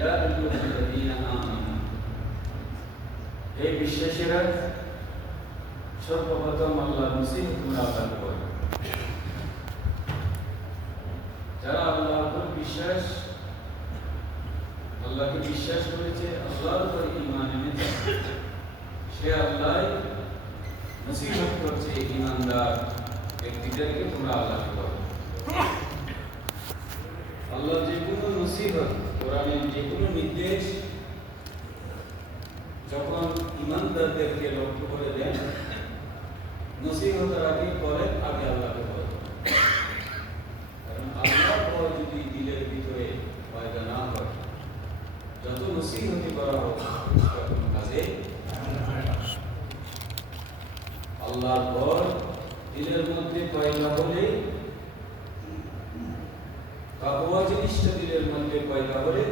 ইয়া আইয়ুহাল্লাযীনা আমানু, হে বিশ্বাসীরা, সর্বপ্রথম আল্লাহর নসিহত তোমরা আদায় করো। যারা আল্লাহর উপর বিশ্বাস, আল্লাহকে বিশ্বাস করেছে, আল্লাহর উপর ঈমান এনেছে, সে আল্লাহ নসিহত করছে ঈমানদার ব্যক্তিদেরকে তোমরা আল্লাহকে বলো। আল্লাহ যে কোনো নসিহত, কোরআনের যে কোনো নির্দেশ যখন ঈমানদারদেরকে লক্ষ্য করে দেন, নসিহতের আগে বলেন আগে আল্লাহকে বলো। কারণ আল্লাহ ভয় যদি দিলের ভিতরে পয়দা না হয়, যত নসিহতি করা হোক তখন কাজে আল্লাহর ভয় দিলের মধ্যে পয়দা হলে, তাকওয়া জিনিসটা দিলের মধ্যে পয়দা হলে,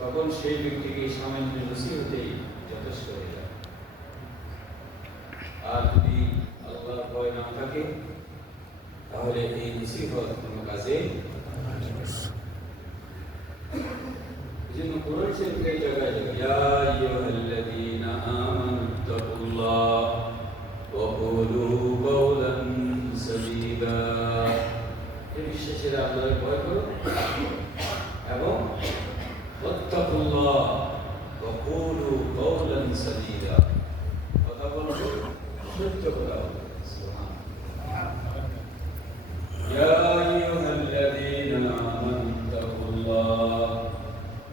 তখন সেই ব্যক্তিকে সামান্য নসিহতেই যথেষ্ট হয়ে যায়। আর যদি আল্লাহর ভয় না থাকে, তাহলে এই নসিহত কোনো কাজে। এজন্য কোরআন শরীফে এই জায়গায় ইয়া আইয়ুহাল্লাযীনা আমানু তাকুল্লাহ ওয়া কুলু কাওলান সাদীদা, হে বিশ্বাসীরা আল্লাহকে ভয় করো এবং ওয়াত্তাকুল্লাহ ওয়া কুলু কাওলান সাদীদা, কথা বলো, সত্য কথা বলো। ইয়া আইয়ুহাল্লাযীনা আমানু তাকুল্লাহ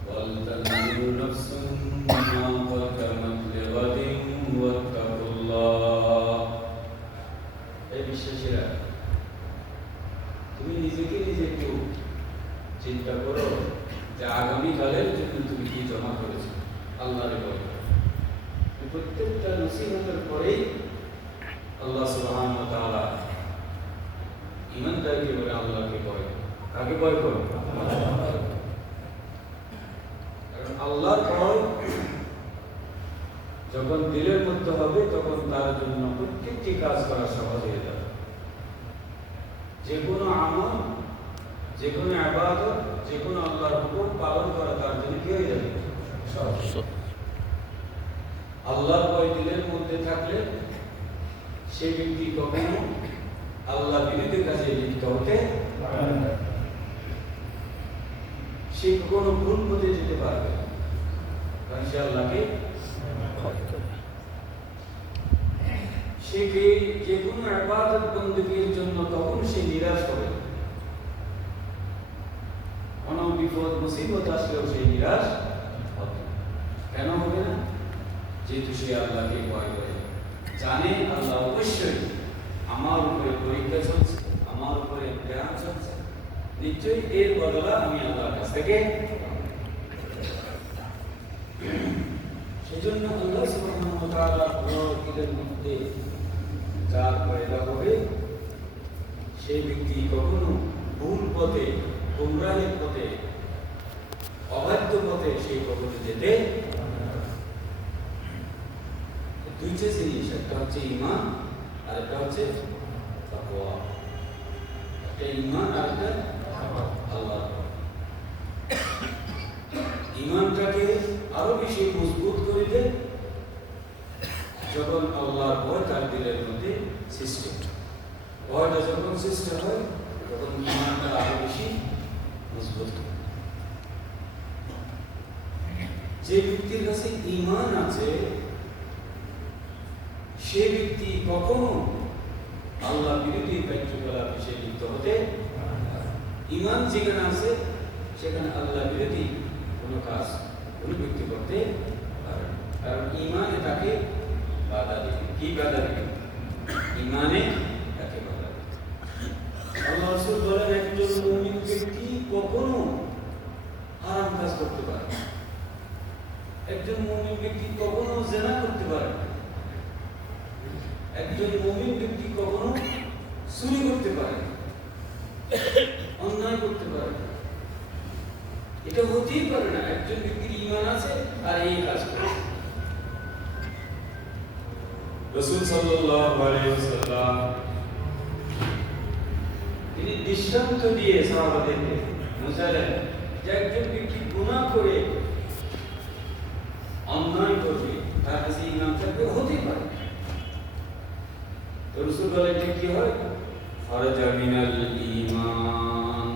ওয়াল তানজুর নাফসুম মা কাদ্দামাত লিগাদিন ওয়াত্তাকুল্লাহ, হে বিশ্বাসীরা, তুমি নিজেকে নিজে একটু চিন্তা করো যে আগামীকালের জন্য তুমি কি জমা করেছো আল্লাহরে বলো। প্রত্যেকটা নসিহতের পরেই আল্লাহ সুবহানাহু ওয়া তাআলা ঈমানদারকে বলে আল্লাহকে ভয় করো। কাকে ভয় করো? কারণ আল্লাহর ভয় যখন দিলের মধ্যে হবে, তখন তার জন্য প্রত্যেকটি কাজ করা সহজ হয়ে যাবে। যে কোনো আমল, যে কোনো ইবাদত, যে কোনো আল্লাহর হুকুম পালন করা তার জন্য কি হয়ে যাবে? সহজ। আল্লাহর ভয় দিলের মধ্যে থাকলে সেই ব্যক্তি কখনো আল্লাহ বিরোধী কাজে লিপ্ত হতে পারে না। সে কখনো ভুল পথে যেতে পারবে না, কারণ সে আল্লাহকে ভয় করে। সে যে কোনো ইবাদত বন্দেগীর জন্য তখন সে নিরাশ হবে, কোনো বিপদ মুসিবত আসলেও সে নিরাশ হবে। কেন হবে না? যেহেতু সে আল্লাহকে ভয় করে, জানে আল্লাহ অবশ্যই আমার উপরে পরীক্ষা চলছে, আমার উপরে ইমতিহান চলছে, নিশ্চয়ই এর বদলা আমি আল্লাহর কাছ থেকে। সেজন্য আল্লাহ সুবহানাহু ওয়া তাআলা ভয়ের মধ্যে যার পয়দা হবে, সেই ব্যক্তি কখনো ভুল পথে, গুমরাহের পথে, অবাধ্য পথে সে কখনো যেতে। দুইটা জিনিস, একটা হচ্ছে ঈমান আর একটা হচ্ছে তাকওয়া। একটা ঈমান আর একটা আল্লাহ। ঈমানটাকে আরো বেশি মজবুত করে দেয় যখন আল্লাহর ভয় তার দিলের মধ্যে সৃষ্টি হয়। ভয়টা যখন সৃষ্টি হয়, তখন ঈমানটা আরো বেশি মজবুত হয়। যে ব্যক্তির কাছে ঈমান আছে, সে ব্যক্তি কখনো আল্লাহ বিরোধী কার্যকলাপে সে লিপ্ত হতে। ঈমান যেখানে আছে সেখানে আল্লাহ বিরোধী কোনো কাজ কোনো ব্যক্তি করতে পারে না, কারণ ঈমানে তাকে বাধা দেবে। কি বাধা দেবে? ঈমানে তাকে বাধা দেবে। আল্লাহ রাসূল বলেন, একজন মুমিন ব্যক্তি কখনো হারাম কাজ করতে পারে না, একজন মুমিন ব্যক্তি কখনো জিনা করতে পারে না, একজন মুমিন ব্যক্তি কখনো চুরি করতে পারে না, অন্যায় করতে পারে না। এটা হতেই পারে না। একজন ব্যক্তির ঈমান আছে আর এই কাজ করে। রাসূল সাল্লাল্লাহু আলাইহি ওয়াসাল্লাম তিনি দৃষ্টান্ত দিয়ে সাহাবাদেরকে বুঝালেন যে একজন ব্যক্তি গুনাহ করে অন্যায় করবে তার কাছে ঈমান থাকবে, হতে পারে। তো রাসূল বলেন যে কি হয়, খারাজা মিনাল ঈমান।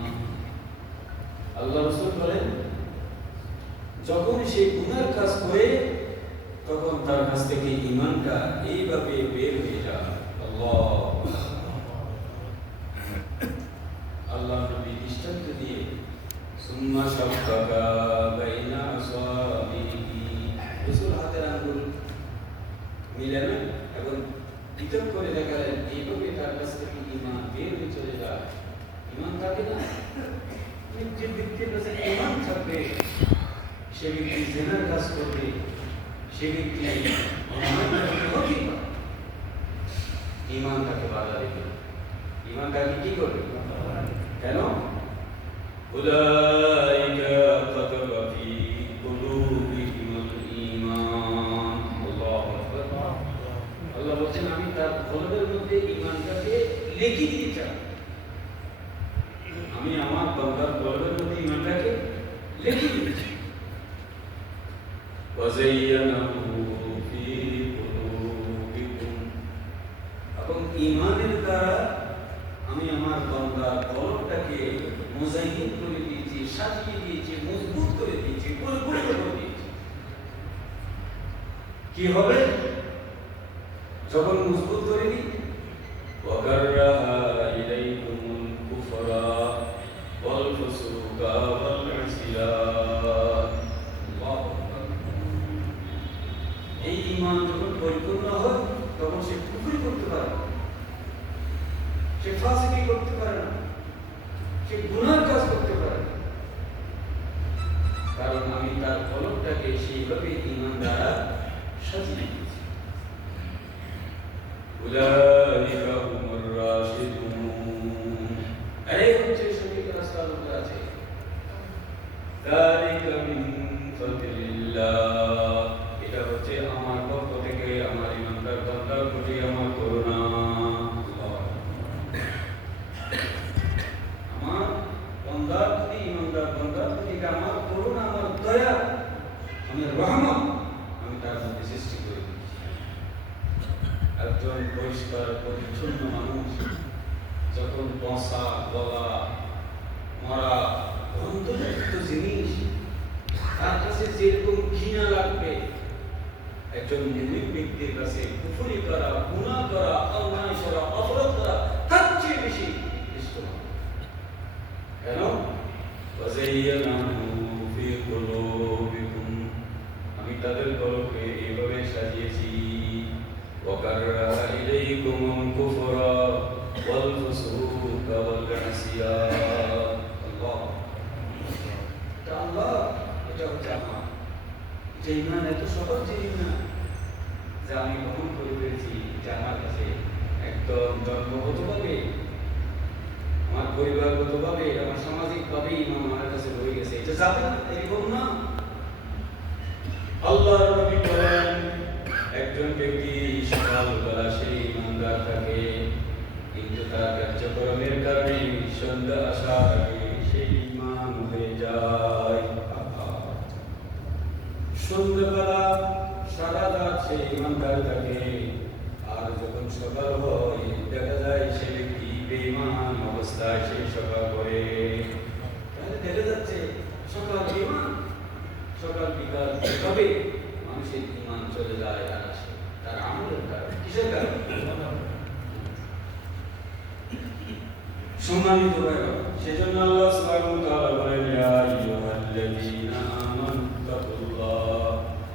আল্লাহ রাসূল বলেন যখন সে গুনার কাজ করে তখন তার কাছ থেকে ঈমানটা এইভাবে বের হয়ে যায়। আল্লাহ নবী দৃষ্টান্ত দিয়ে সুম্মা শাক্কাকা বাইনা আসাবিহি, রাসূল হাতের আঙ্গুল মিলালেন এবং পৃথক করে দেখালেন, এইভাবে তার কাছ থেকে ঈমান বের হয়ে চলে যায়। ঈমান থাকে না, যে ব্যক্তির কাছে ঈমান থাকবে সে ব্যক্তি জিনার কাজ করবে, সে ব্যক্তি অন্যায় করবে, হতেই পারে। ঈমান তাকে বাধা দেবে, ঈমান তাকে কি করবে? কেন? উলাইকা কাতাবা ফি কুলুবিহিমুল ঈমান। আল্লাহু আকবার। আল্লাহ বলেন আমি তার কলবের মধ্যে ঈমানটাকে লিখে দিয়ে চাই। আমি আমার বান্দার কলবের মধ্যে ঈমানটাকে লিখে দিয়েছি। ওয়াযায়্যানাহু ফি কুলুবিকুম, এবং ঈমানের দ্বারা আমি আমার বান্দার কলবটাকে মুজাইয়িন করে দিয়েছি, সাজিয়ে দিয়েছি, মজবুত করে দিয়েছি, পরিপূর্ণ করে দিয়েছি। কি হবে যখন মজবুত করে দিই? ওয়াকাররাহা ইলাইকুমুল কুফরা ওয়াল ফুসুকা ওয়াল ইসিয়ান। এই ঈমান যখন পরিপূর্ণ হয় তখন সে কুফরি করতে পারে, সে ফাসিকি করতে পারে না, সে গুনার কাজ করতে পারে না, কারণ আমি তার কলবটাকে সেইভাবে ঈমান দ্বারা সাজিয়ে দিয়েছি। উলাইকা হুমুর রাশিদুন, এই হচ্ছে সঠিক রাস্তার উপর আছে। যালিকা মিন ফাদলিল্লাহ, এটা হচ্ছে আমার পক্ষ থেকে, আমার ঈমানদার বান্দার প্রতি আমার করুণা। আমার বান্দার প্রতি, ঈমানদার বান্দার প্রতি আমার করুণা, আমার দয়া, আমার রহমত আমি তার মধ্যে সৃষ্টি করে দিয়েছি। একজন পরিষ্কার পরিচ্ছন্ন মানুষ যখন বসা, গলা, মরা, গন্ধযুক্ত জিনিস তার কাছে যেরকম ঘৃণা লাগবে, একজন মুমিন ব্যক্তির কাছে কুফরি করা, গুনাহ করা, অন্যায় করা, অপরাধ করা তার চেয়ে বেশি ইষ্ট হবে। কেন? ওয়াযায়্যানাহু ফি কুলুবিকুম, আমি তাদের কলবে এইভাবে সাজিয়েছি। ওয়াকাররাহা ইলাইকুমুল কুফরা ওয়াল ফুসুকা ওয়াল ইসিয়ান। আল্লাহ, এটা আল্লাহ, এটা হচ্ছে আমার। এটা ঈমান এত সহজ জিনিস না যে আমি গ্রহণ করে ফেলেছি, যে আমার কাছে একদম জন্মগতভাবে, আমার পরিবারগতভাবে, আমার সামাজিকভাবে ঈমান আমার কাছে রয়ে গেছে, এটা যাবে না, এরকম না। আল্লাহর নবী বলেন একজন ব্যক্তি সকালবেলা সেই ঈমানদার থাকে, কিন্তু তার কার্যক্রমের কারণে সন্ধ্যা আসার আগে সেই ঈমান হয়ে যায়। সন্ধ্যাবেলা সারা রাত সেই ঈমানদার থাকে, আর যখন সকাল হয় দেখা যায় সে ব্যক্তি বেঈমান অবস্থায় সেই সকাল করে। তাহলে দেখা যাচ্ছে সকাল ঈমান, সকাল বিকাল এভাবে মানুষের ঈমান চলে যায় আর আসে তার আমলের কারণে। কিসের কারণে? সম্মানিত ভাইরা, সেজন্য আল্লাহ সুবহানাহু ওয়া তাআলা বলেন ইয়া আইয়ুহাল্লাযীনা আমানু তাকুল্লাহ,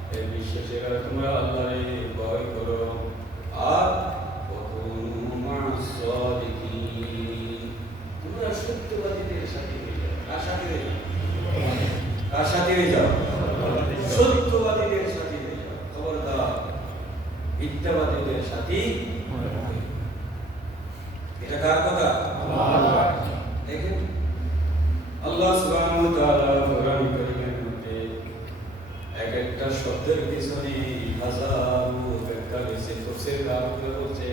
হে বিশ্বাসীরা তোমরা আল্লাহকে ভয় করো, আর ওয়াকুনু মা'আস সাদিকিন, তোমরা সত্যবাদীদের সাথে হয়ে যাও। কার সাথে হয়ে যাও? কার সাথে হয়ে যাও? সত্যবাদীদের সাথে হয়ে যাও। খবরদার মিথ্যাবাদীদের সাথে। এটা কার কথা? আল্লাহ। দেখেন আল্লাহ সুবহানাহু ওয়া তাআলা কোরআন কারীমের মধ্যে এক একটা শব্দের পিছনে হাজারো ব্যাখ্যা রয়েছে। তাফসীরকার বলছে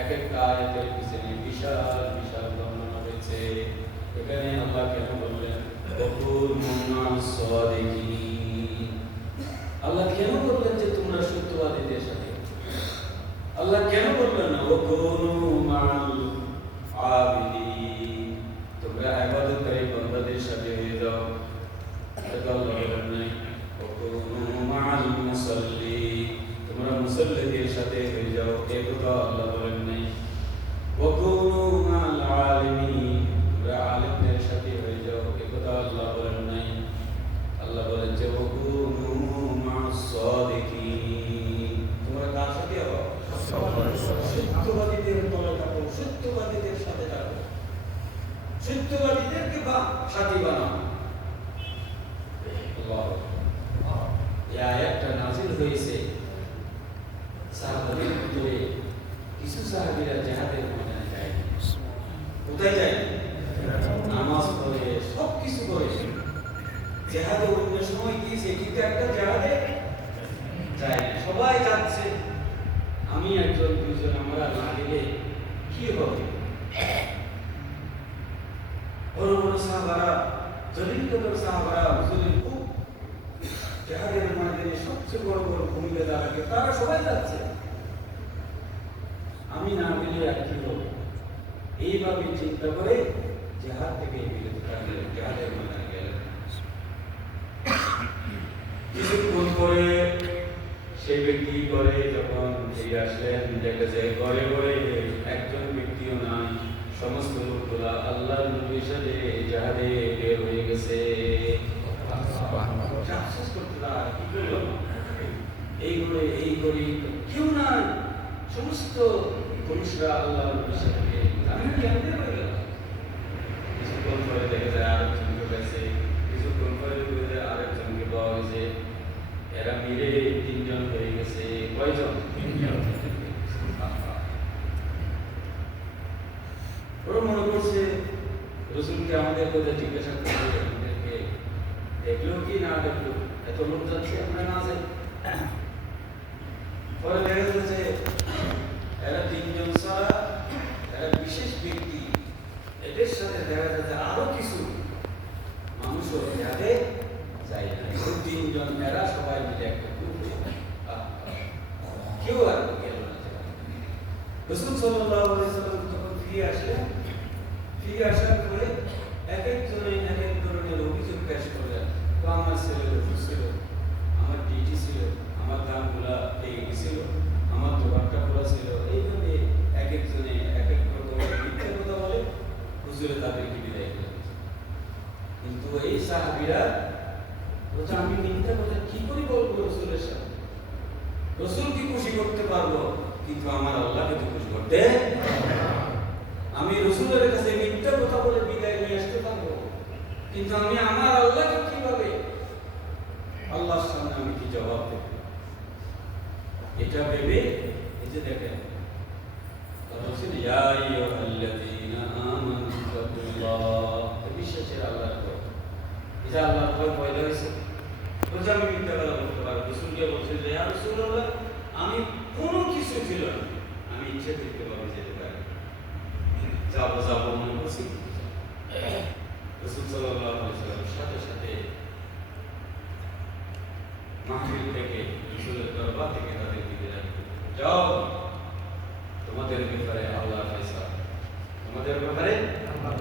এক একটা আয়াতের পিছনে বিশাল বিশাল বর্ণনা রয়েছে। এখানে আল্লাহ কেন বললেন ওয়াকুল ওয়াকুনু মা'আল আবিদিন, তোমরা ইবাদতকারী বান্দাদের সাথে হয়ে যাও। এটা আল্লাহ বলেন নাই ওয়াকুনু মা'আল মুসাল্লিন, তোমরা মুসাল্লিদের সাথে হয়ে যাও, এই কথা আল্লাহ বলেন নাই। ওয়াকুনু মা'আল আলিমিন, তোমরা আলেমদের সাথে হয়ে যাও, এই কথা আল্লাহ বলেন নাই। আল্লাহ বলেন যে ওয়াকুনু মা'আস সাদিকিন, তোমরা কার সাথে হও? সত্যবাদীদের দলে থাকো, সত্যবাদীদের সাথে থাকো, সত্যবাদীদেরকে সাথী বানাও। আল্লাহ, এই আয়াতটা নাযিল হয়েছে সাহাবাদের ভিতরে কিছু সাহাবীরা জিহাদের ময়দানে যায়। কোথায় যায়? নামাজ পড়ে, সব কিছু করে জিহাদে অন্য সময় গিয়েছে, কিন্তু একটা জিহাদে যায় না। সবাই যাচ্ছে, আমি একজন দুইজন আমরা না গেলে কি হবে? বড় বড় সাহাবারা, জলিলকদর সাহাবারা, হুজুরের খুব জিহাদের ময়দানে সবচেয়ে বড় বড় ভূমিকা রাখে, তারা সবাই যাচ্ছে, আমি না গেলে আর কি হবে? এইভাবে চিন্তা করে জিহাদ থেকে বিরত থাকলেন, জিহাদের ময়দানে গেলেন। কিছুক্ষণ পরে সেই ব্যক্তি করে যখন ফিরে আসলেন, দেখা যায় ঘরে ঘরে একজন ব্যক্তিও নাই, সমস্ত লোকগুলা আল্লাহর নবীর সাথে জিহাদে বের হয়ে গেছে। আফসোস করতে তারা কি করলো? এই করে কেউ নাই, সমস্ত পুরুষরা আল্লাহর নবীর সাথে আমি কেমন হয়ে গেল। কিছুক্ষণ পরে দেখা যায় আরেকজনকে পেয়েছে, কিছুক্ষণ পরে দেখা যায় আরেকজনকে পাওয়া গেছে, এরা মিলে 3 জন হয়ে গেছে। কয়জন? 3 জন। ওরা মনে করছে রাসূলকে আমাদের কথা জিজ্ঞাসা করবে, আমাদেরকে দেখলো কি না দেখলো, এত লোক যাচ্ছে আমরা না যাই। পরে দেখা যাচ্ছে এরা 3 জন ছাড়া এরা বিশেষ ব্যক্তি, এদের সাথে দেখা যাচ্ছে আরো কিছু মানুষও যাতে যায় না। 3 জন এরা সবাই মিলে একটা গ্রুপ, কেউ আর গেল না। রাসূল সাল্লাল্লাহু আলাইহি ওয়াসাল্লাম যখন ফিরে আসলেন, ফিরে আসার পরে এক একজনে এক এক ধরনের অভিযোগ পেশ করলেন। তো আমার ছেলে অসুস্থ ছিল, আমার ডিউটি ছিল, আমার দামগুলা পেয়ে গেছিল, আমার দোকানটা খোলা ছিল। এইভাবে এক একজনে এক এক রকমের মিথ্যা কথা বলে হুজুরে তাদেরকে বিদায় করলেন। কিন্তু এই সাহাবীরা বলছে আমি মিথ্যা কথা কি করে বলবো রাসূলের সাথে? রাসূলকে খুশি করতে পারবো, কিন্তু আমার আল্লাহকে তো খুশি করতে আমি রাসূলের কাছে মিথ্যা কথা বলে বিদায় নিয়ে আসতে পারবো, কিন্তু আমি আমার আল্লাহকে কিভাবে, আল্লাহর সামনে আমি কি জবাব দেব? এটা ভেবে এই যে দেখেন রাসূল ইয়া আইয়ুহাল্লাযীনা আমানু তাকুল্লাহ, বিশ্বাসের আল্লাহর ভয়, এটা আল্লাহর ভয় পয়দা হয়েছে। বলছে আমি মিথ্যা কথা বলতে পারবো। রাসূলকে বলছে যে ইয়া রাসূলুল্লাহ, আমি কোনো কিছু ছিল না, আমি ইচ্ছে করতে পারবো যেতে পারি, যাবো মনে করছি। রাসূল সাল্লাল্লাহু আলাইহি ওয়াসাল্লাম সাথে সাথে মাহফিল থেকে, রাসূলের দরবার থেকে তাদের দিকে যাও, তোমাদের ব্যাপারে আল্লাহর ফয়সালা, তোমাদের ব্যাপারে আল্লাহর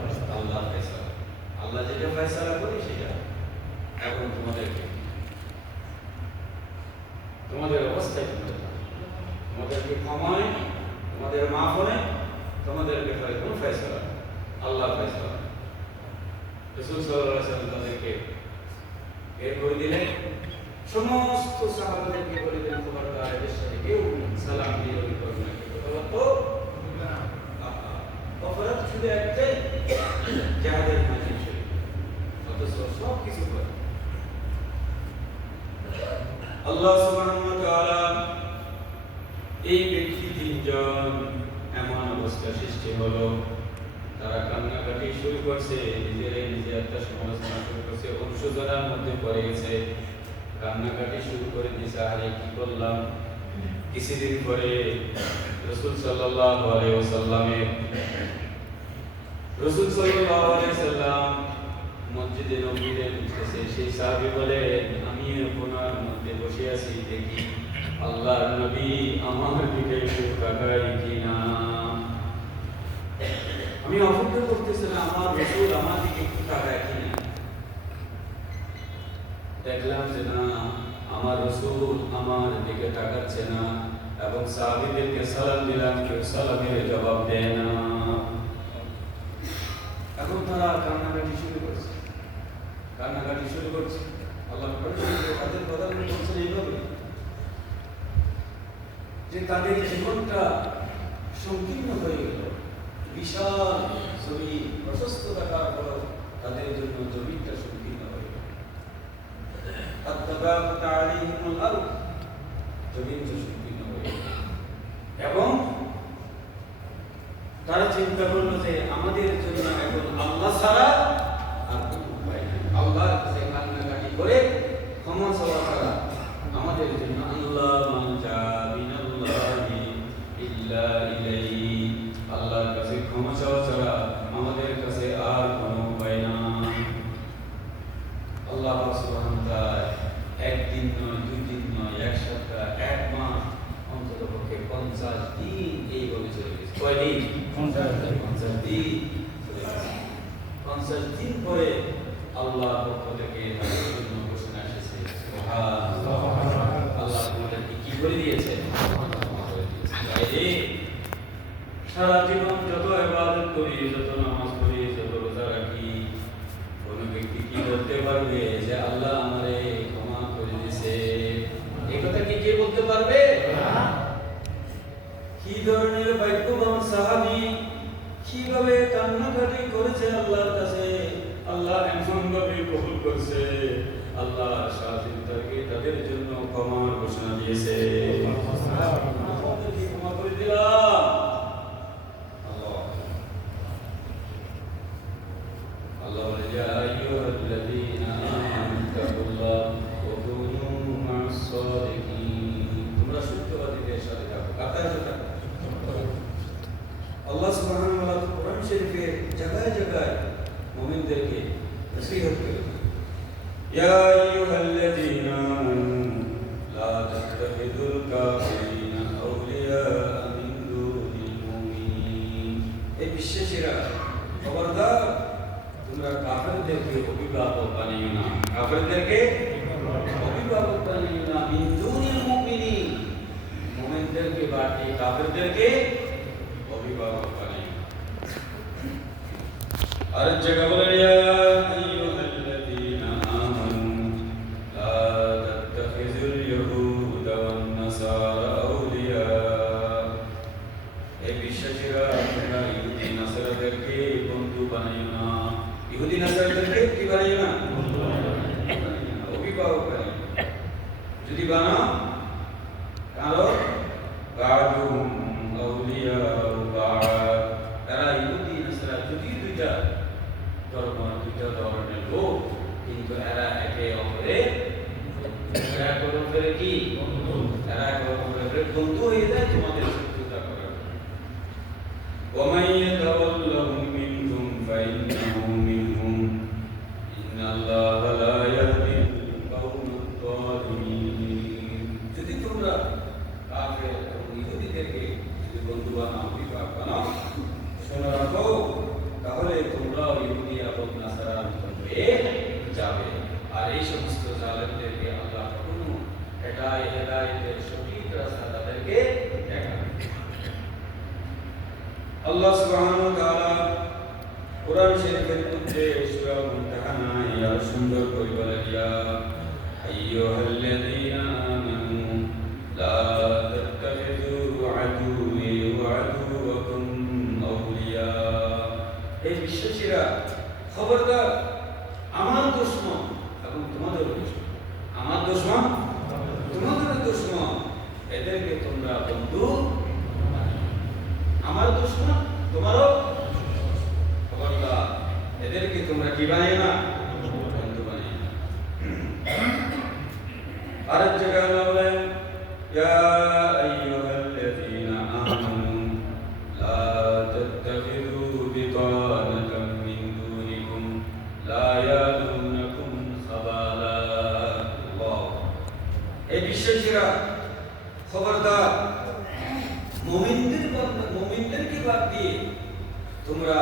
ফয়সালা, আল্লাহ যেটা ফয়সালা করে সেটা এখন তোমাদের অবস্থায় তোমাদেরকে ক্ষমায়, তোমাদের মাফ হয়, তোমাদের ব্যাপারে কোনো ফয়সালা আল্লাহর ফয়সালা। রাসূল সাল্লাল্লাহু আলাইহি ওয়াসাল্লাম তাদেরকে বের করে দিলেন, সমস্ত সাহাবাদেরকে বলে দিলেন খবরদার এদের সাথে কেউ সালাম দিয়ে রবি করবে না, কেউ কথা বলতো না। অপরাধ শুধু একটাই, যাহাদের মাঝে ছিল, অথচ সব কিছু করে আল্লাহ সুবহানাহু ওয়া তাআলা এই ব্যক্তি 3 জন এমন অবস্থা সৃষ্টি হলো, তারা কান্নাকাটি শুরু করছে, নিজের আত্মসমালোচনা শুরু করছে, অনুশোচনার মধ্যে পড়ে গেছে, কান্নাকাটি শুরু করে দিয়েছে, আরে কি করলাম। কিছুদিন পরে রাসূল সাল্লাল্লাহু আলাইহি ওয়াসাল্লাম মসজিদে নববীতে ঢুকতেছে, সেই সাহাবী বলে আমি কোনার মধ্যে বসে আছি, দেখি আল্লাহর নবী আমার দিকে একটু তাকায় কিনা। আমি অপেক্ষা করতেছিলাম আমার রাসূল আমার দিকে একটু তাকায় কিনা। দেখলাম যে না, আমার রাসূল আমার দিকে তাকাচ্ছে না, এবং সাহাবীদেরকে সালাম দিলাম, কেউ সালামের জবাব দেয় না। এখন তারা কান্নাকাটি শুরু করছে। আল্লাহ তাদের কথাগুলো বলছেন এইভাবে যে তাদের জীবনটা সংকীর্ণ হয়ে গেল। বিশাল জমি, প্রশস্ত থাকার পরও তাদের জন্য জমিটা সংকীর্ণ হয়ে গেল। জমিটা সংকীর্ণ হয়ে গেল এবং তারা চিন্তা করলো যে আমাদের জন্য এখন আল্লাহ ছাড়া আর কোনো উপায় নেই। আল্লাহর কাছে কান্নাকাটি করে ক্ষমা চাওয়া ছাড়া আমাদের জন্য আল্লাহ মানজা বিনাল্লাহি ইল্লা ইলাইহি, আল্লাহর কাছে ক্ষমা চাওয়া ছাড়া আমাদের কাছে আর কোনো উপায় নাই। আল্লাহ সুবহানাহু ওয়া তাআলা একদিন নয়, দুই দিন নয়, এক সপ্তাহ, এক মাস, অন্ততপক্ষে 50 দিন এইভাবে চলে গেছে। কয়দিন? 50 দিন চলে গেছে। 50 দিন পরে আল্লাহর পক্ষ থেকে তাদের জন্য ঘোষণা এসেছে, আল্লাহ তোমাদেরকে কি করে দিয়েছে? সারা জীবন যত ইবাদত করি, যত নামাজ পড়ি, যত রোজা রাখি, কোন ব্যক্তি কি বলতে পারবে যে আল্লাহ আমারে ক্ষমা করে দিয়েছে? এই কথা কি কে বলতে পারবে? কি ধরনের ভাগ্যবান সাহাবী, কিভাবে কান্নাকাটি করেছে আল্লাহর কাছে, আল্লাহ এমন ভাবে কবুল করছে, আল্লাহ শাহিদকে তাদের জন্য ক্ষমার ঘোষণা দিয়েছে। আমাদেরকে ক্ষমা করে দিলাম। আল্লাহ বলে ইয়া আইয়ুহাল্লাযীনা আমানু তাকুল্লাহ ওয়া কুনু মা'আস সাদিকিন, তোমরা সত্যবাদীদের সাথে থাকো। কার সাথে থাকো? আল্লাহ সুবহানাহু ওয়া তাআলা কোরআন শরীফে জায়গায় জায়গায় মুমিনদেরকে নসিহত করেন। ইয়া আইয়ুহাল্লাযীনা আমানু লা তাত্তাখিযুল কাফিরিনা আউলিয়া মিন দুনিল মুমিনিন, এই বিশ্বাসীরা খবরদার তোমরা কাফেরদেরকে অভিভাবক বানিও না। কাফেরদেরকে অভিভাবক বানিও না। মিন দুনিল মুমিনিন, মুমিনদেরকে বাদ দিয়ে কাফেরদেরকে অভিভাবক বানিও না। আর এক জায়গা বলেন ইয়া আইয়ুহাল্লাযীনা আমানু লা তাত্তাখিযুল ইয়াহুদা ওয়ান নাসারা আউলিয়া, এই বিশ্বাসীরা তোমরা ইহুদি নাসারাদেরকে বন্ধু বানিও না। ইহুদি নাসারাদেরকে কি বানিও না? অভিভাবক বানিও না। যদি বানাও কারণ বা'দুহুম আউলিয়া বা'দ, তারা ইহুদি নাসারা যদি দুইটা ধর্ম, দুইটা ধর্মের লোক, কিন্তু এরা একে অপরের কি এরা একে অপরের বন্ধু হয়ে যায় তোমাদের শত্রুতা করার। وَمَن يَتَوَلَّهُم مِّنكُمْ فَإِنَّهُ مِنْهُمْ إِنَّ اللَّهَ لَا يَهْدِي الْقَوْمَ الظَّالِمِينَ। যদি তোমরা কাফের এবং ইহুদিদেরকে যদি বন্ধু বানাও, অভিভাবক বানাও, শুনে রাখো তাহলে তোমরাও ইহুদি এবং নাসারার মতো হয়ে যাবে। আর এই সমস্ত জালেমদেরকে আল্লাহ কখনো হেদায়েতের সঠিক রাস্তা তাদেরকে দেখাবে। আল্লাহ সুবহানাহু ওয়া তাআলা কোরআন শরীফের মধ্যে সূরা মুমতাহানায় আর সুন্দর করে বলেন ইয়া আইয়ুহাল্লাযীনা আমানু লা তাত্তাখিযু আদুওয়ি ওয়া আদুওয়াকুম আউলিয়া, এই বিশ্বাসীরা খবরদার আমার দুশমন এবং তোমাদের দুশমন, আমার দুশমন তোমাদের দুশমন, এদেরকে তোমরা বন্ধু, আমার দুশমন তোমারও, খবরদার এদেরকে তোমরা কি বানিও না? বন্ধু বানিও না। আরেক জায়গায় আল্লাহ বলেন ইয়া আইয়ুহাল্লাযীনা আমানু লা তাত্তাখিযু বিতানাতাম মিন দুনিকুম লা ইয়ালুনাকুম খাবালা। এই বিশ্বাসীরা খবরদার মুমিনদেরকে বাদ দিয়ে তোমরা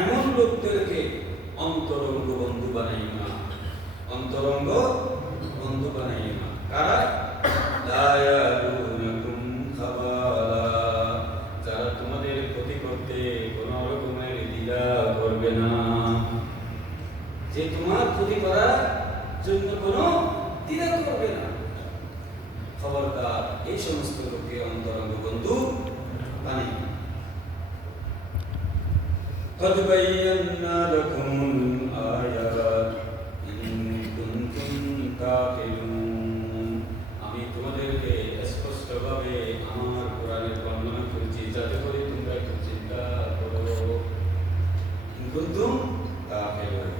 এমন লোকদেরকে অন্তরঙ্গ বন্ধু বানাইও না, অন্তরঙ্গ বন্ধু বানাইও না। কারা? লা ইয়ালুনাকুম খাবালা, যারা তোমাদের ক্ষতি করতে কোন রকমের দ্বিধা করবে না, যে তোমার ক্ষতি করার জন্য কোনো দ্বিধা করবে না। খবরদার এই সমস্ত লোককে অন্তরঙ্গ বন্ধু বানাই। قد بينا لكم الآيات إن كنتم تعقلون, আমি তোমাদেরকে স্পষ্টভাবে আমার কোরআনের বর্ণনা করেছি যাতে করে তোমরা একটু চিন্তা করো। ইন কুনতুম তাকিলুন,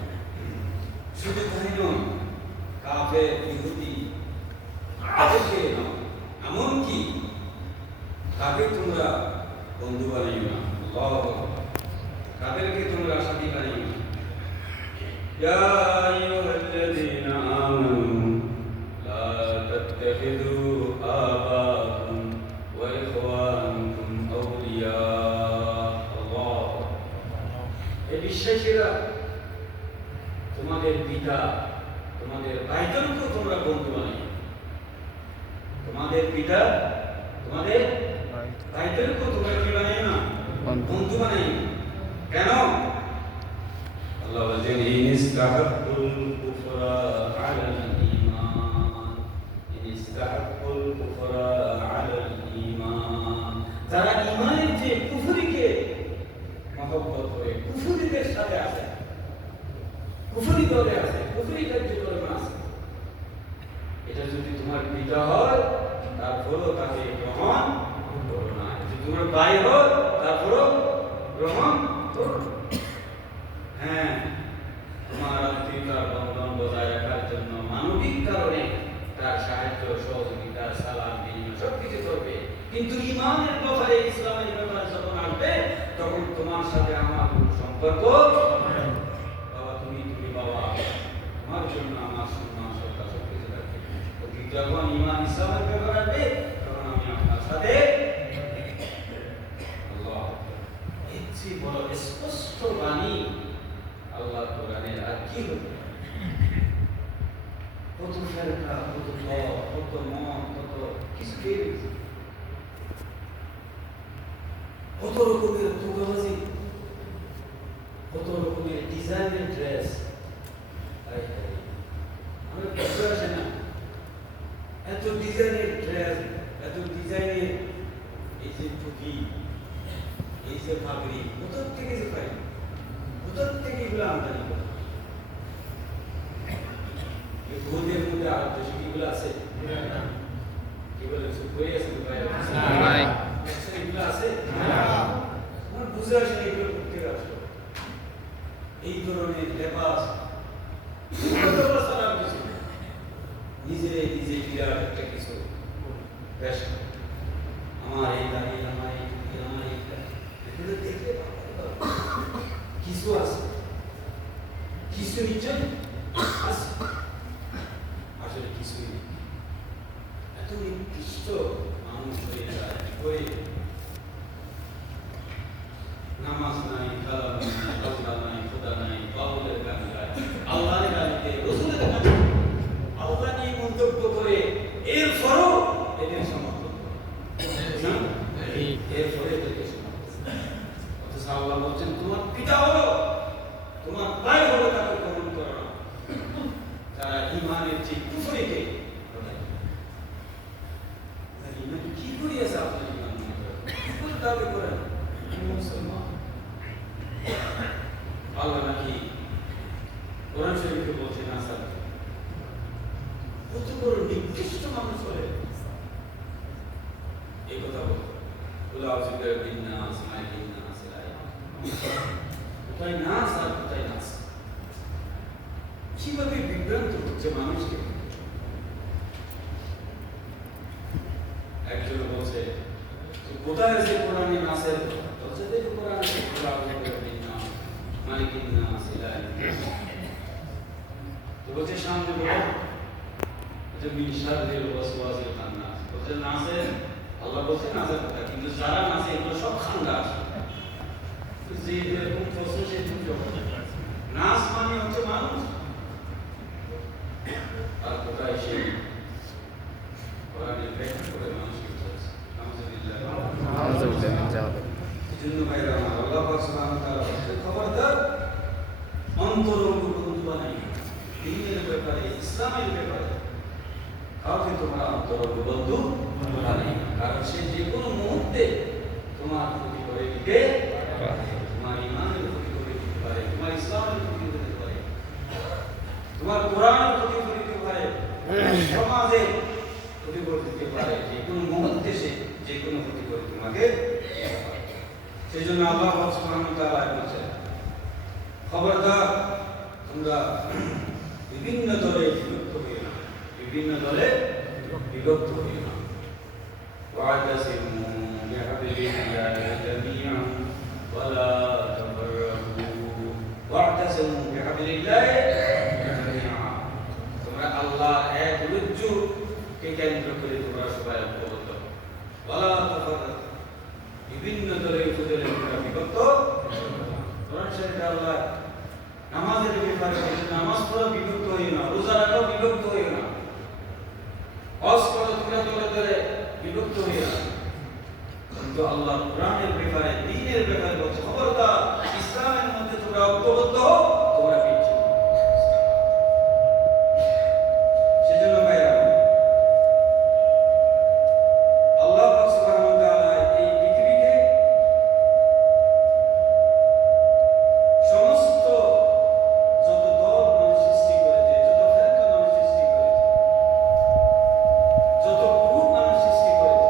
শুধু তাই নয়, কাফের ইহুদি তাদেরকে এমনকি তাকে তোমরা বন্ধু বানাইও না। আল্লাহু আকবার, তাদেরকে তোমরা সাথী বানাইও না। ইয়া আইয়ুহাল্লাযীনা আমানু লা তাত্তাখিযু আবাকুম ওয়া ইখওয়ানুকুম আউলিয়া। আল্লাহ, এই বিশ্বাসীরা তোমাদের পিতা তোমাদের ভাইদেরকে তোমরা বন্ধু বানাইও। তোমাদের পিতা তোমাদের ভাইদেরকে তোমরা কি বানাইও না? বন্ধু বানাইও। কেন? আল্লাহ বলেন ইনস্তাহাব্বুল কুফরা আলাল ঈমান, ইনস্তাহাব্বুল কুফরা আলাল ঈমান, যারা ঈমানের যে কুফরিকে মহব্বত করে কুফরিদের সাথে আছে, কুফরি দলে আছে, কুফরি কার্যক্রমে আছে, এটা যদি তোমার পিতা হয় তারপরও তাকে গ্রহণ করো না, যদি তোমার ভাই হয় তারপরও গ্রহণ করো। হ্যাঁ, তোমার আত্মীয়তার বন্ধন বজায় রাখার জন্য মানবিক কারণে তার সাহায্য সহযোগিতা সালাম বিনিময় সবকিছু করবে, কিন্তু ঈমানের ব্যাপারে ইসলামের ব্যাপারে যখন আসবে তখন তোমার সাথে আমার কোনো সম্পর্ক। বাবা তুমি বাবা, তোমার জন্য আমার সম্মান শ্রদ্ধা সবকিছু রাখবে, কিন্তু যখন ঈমান ইসলামের ব্যাপারে আসবে তখন আমি আপনার সাথে। আল্লাহ, এই যে বড় স্পষ্ট বাণী আল্লাহ কোরআনের, আর কি হবে? কত ফেরকা, কত দল, কত মন, কত কিছু পেয়েছে, কত রকমের ধোঁকাবাজি, কত রকমের ডিজাইনের ড্রেস। আমরা বুঝতে পারছি না, এত ডিজাইনের ড্রেস, এত ডিজাইনের এই যে টুপি, এই যে পাগড়ি, কোথার থেকে যে পাই, কোথার থেকে এগুলো আমদানি করে? বহুদের মধ্যে আরব দেশে এগুলো আছে, কি বলে বই আছে এগুলো আছে, আমার বুঝে আসে না এগুলো করতে আসলো। এই ধরনের লেবাস নিজে নিজে বিরাট একটা কিছু বেশ, আমার এই দাঁড়ি, আমার এই এগুলো দেখলে কিছু আছে, কিছু নিশ্চয় আছে, আসলে কিছুই নেই। এত নিকৃষ্ট মানুষ হয়ে যায়, করে নামাজ নাই, কালাম নাই, আল্লাহ নাই, খোদা নাই, বাউলের গান গায়, আল্লাহর গালিতে, রসুলের গান, আল্লাহ নিয়ে মন্তব্য করে, এরপরও এদের সমর্থন করে, এরপরে এদেরকে সমর্থন। অথচ আল্লাহ বলছেন তোমার পিতা হলো, তোমার ভাই হলো, তাকে গ্রহণ করো না। তারা ঈমানের যে কুফরিকে কি করিয়াছে আপনার ঈমান দাবি করেন মুসলমান। আল্লাহ নাকি কোরআন শরীফে বলছেন আসাদ কত বড় নিকৃষ্ট মানুষ হলে এই কথা বল, কোথায় নাস আর কোথায় নাস, কিভাবে বিভ্রান্ত হচ্ছে মানুষকে। একজন বলছে কোথায় আছে কোরআনে নাসের, বলছে দেখো কোরআনে মালিকিন নাস ইলাহি, তো বলছে সামনে বলো যে মিন শাররিল ওয়াসওয়াসিল খান্নাস, যে নাচে আল্লাহ বলছে নাচের কথা, কিন্তু যারা নাচে এগুলো সব খান্ডাস। যে যেরকম প্রশ্ন সেরকম জবাব। নাচ মানে হচ্ছে মানুষ, আর কোথায় সেই কোরআনের ব্যাখ্যা করে মানুষকে বলছে। এই জন্য ভাইরা আমার, আল্লাহ পাক সুবহানাহু ওয়া তাআলা বলছে খবরদার অন্তরঙ্গ বন্ধু বানাই দ্বীনের ব্যাপারে, ইসলামের ব্যাপারে কাউকে তোমরা অন্তরঙ্গ বন্ধু বানাই না, কারণ সে যে কোনো মুহূর্তে তোমার ক্ষতি করে দিতে পারে, তোমার ইমানের ক্ষতি করে দিতে পারে, তোমার ইসলামের ক্ষতি করে দিতে পারে, তোমার কোরআনের ক্ষতি করে দিতে পারে, সমাজে ক্ষতি করে দিতে পারে, যে কোনো মুহূর্তে সে যে কোনো ক্ষতি করে তোমাকে। সেই জন্য আল্লাহ সুবহানাহু ওয়া তাআলা বলেছেন খবরদার তোমরা বিভিন্ন দলে বিভক্ত হইও না, বিভিন্ন দলে বিভক্ত হইও না। ওয়া'তাসিমু বিহাবলিল্লাহি জামিআন ওয়া লা তাফাররাকু, ওয়া'তাসিমু বিহাবলিল্লাহি জামিআন, তোমরা আল্লাহর এক রজ্জুকে কেন্দ্র করে তোমরা সবাই ঐক্যবদ্ধ। ওয়া লা তাফাররাকু, বিভিন্ন দলে উপদলে তোমরা বিভক্ত। কোরআন শরীফে আল্লাহ নামাজের ব্যাপারে বলেছেন নামাজ পড়ো বিভক্ত হইও না, রোজা রাখো বিভক্ত হইও না, হজ করো তোমরা দলে দলে বিভক্ত হইও না। কিন্তু আল্লাহ কোরআনের ব্যাপারে, দ্বীনের ব্যাপারে বলছে খবরদার ইসলামের মধ্যে তোমরা ঐক্যবদ্ধ হও, তোমরা বিচ্ছিন্ন। সেজন্য ভাইরা আল্লাহ পাক সুবহানাহু ওয়া তাআলা এই পৃথিবীতে সমস্ত যত দল মানুষ সৃষ্টি করেছে, যত ফেরকা মানুষ সৃষ্টি করেছে, যত গ্রুপ মানুষ সৃষ্টি করেছে,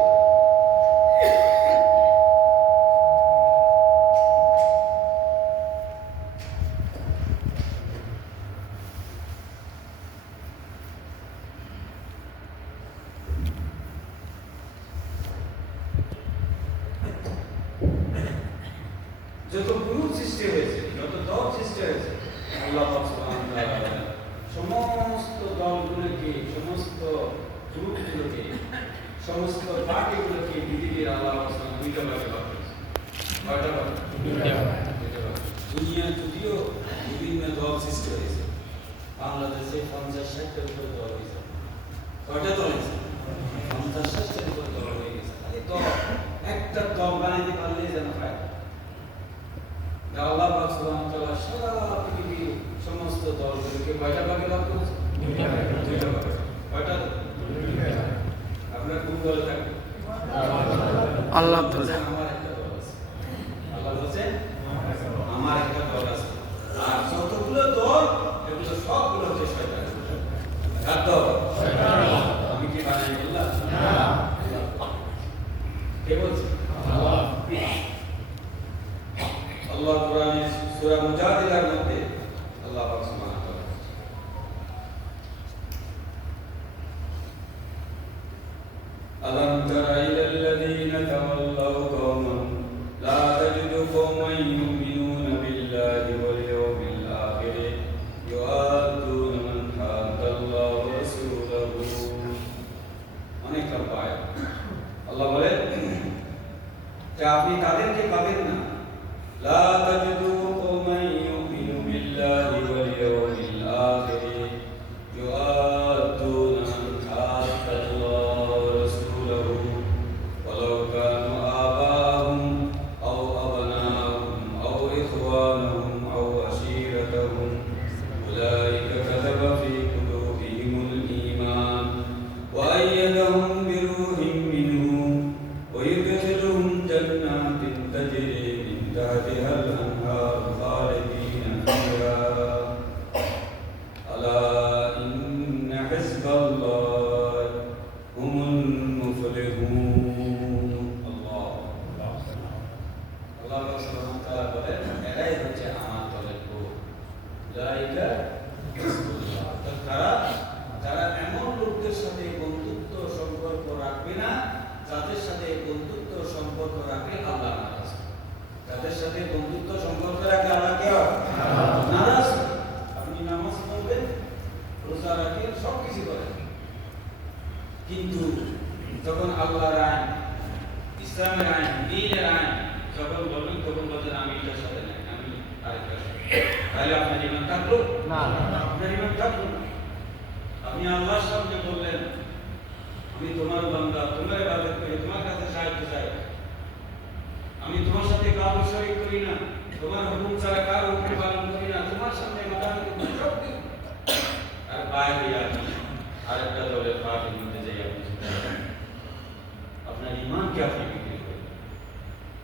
যত গ্রুপ সৃষ্টি হয়েছে, যত দল সৃষ্টি হয়েছে, আল্লাহ পাক সুবহানাহু ওয়া তাআলা সমস্ত দলগুলোকে, সমস্ত গ্রুপগুলোকে, সমস্ত পার্টিগুলোকে পৃথিবীর আল্লাহ পাক দুইটা ভাগে ভাগ করেছে। কয়টা ভাগ? দুইটা ভাগ। দুনিয়া যদিও বিভিন্ন দল সৃষ্টি হয়েছে, বাংলাদেশে 50-60টার উপর দল হয়েছে। কয়টা দল হয়েছে? 50-60টার উপর দল হয়ে গেছে। খালি দল, একটা দল বানাইতে পারলেই যেন হয়। আল্লাহ পাক সুবহানাহু ওয়া তাআলা সারা পৃথিবীর সমস্ত দলগুলোকে কয়টা ভাগে ভাগ করেছে? দুইটা ভাগে। কয়টা? দুইটা। আপনার কোন দলে থাকবে? আল্লাহ বলেছে আমার একটা দল আছে। আল্লাহ বলেছে আমার একটা দল আছে। আর যতগুলো দল এগুলো সবগুলো হচ্ছে শয়তান। কার দল? শয়তান। আমি কি বানাই বললাম? না। কে বলছে? আল্লাহ। আল্লাহ কোরআনের সূরা মুজাদিলার মধ্যে আল্লাহ পাক সুবহানাহু ওয়া তাআলা আলাম তারা ইলাল্লাযীনা তাওয়াল্লাউ কওমান লা তাজিদু কওমান ইউমিনুনা বিল্লাহি ওয়াল ইয়াউমিল আখির ইউআদ্দুনা মান হাদাল্লাহু ওয়া রাসূলুহু। অনেক লম্বা আয়াত। আল্লাহ বলেন যে আপনি তাদেরকে পাবেন না, لا تجدوا قوما يؤمنوا بالله واليوم الآخر يؤدون من حاد الله ورسوله ولو كانوا آباءهم أو أبناءهم أو إخوانهم أو عشيرتهم أولئك كتب في قلوبهم الإيمان وأيدهم بروح منه ويدخلهم جنات تجري تحتها الأنهار خالدين فيها ألا إن حزب الله هم المفلحون। الله سبحانه وتعالى বলেন এরাই হচ্ছে আমার দলের লোক। উলাইকা হিজবুল্লাহ। যারা এমন লোকদের সাথে বন্ধুত্ব সম্পর্ক রাখবে না যাদের সাথে বন্ধুত্ব সম্পর্ক রাখে আল্লাহ নারাজ। যাদের সাথে বন্ধুত্ব সম্পর্ক রাখে আল্লাহ কে নারাজ। আপনি নামাজ পড়বেন, রোজা রাখেন, সবকিছু করেন, কিন্তু যখন আল্লাহর আইন, ইসলামের আইন, দ্বীনের আইন যখন বলবেন তখন বলছেন আমি এটার সাথে নাই, আমি আরেকটার সাথে। তাহলে আপনার ঈমান থাকলো না, আপনার ঈমান থাকলো না। আপনি আল্লাহর সামনে বললেন আমি তোমার বান্দা, তোমার ইবাদত করি, তোমার কাছে সাহায্য চাই, আমি তোমার সাথে কাউকে শরীক করি না, তোমার হুকুম ছাড়া কারো হুকুম পালন করি না, তোমার সামনে মাথা নত করি, সব কিছু। আর বাইরে আপনি আরেকটা দলের পার্টির মধ্যে যাই আপনি আপনার ঈমানকে আপনি বিক্রি করেন।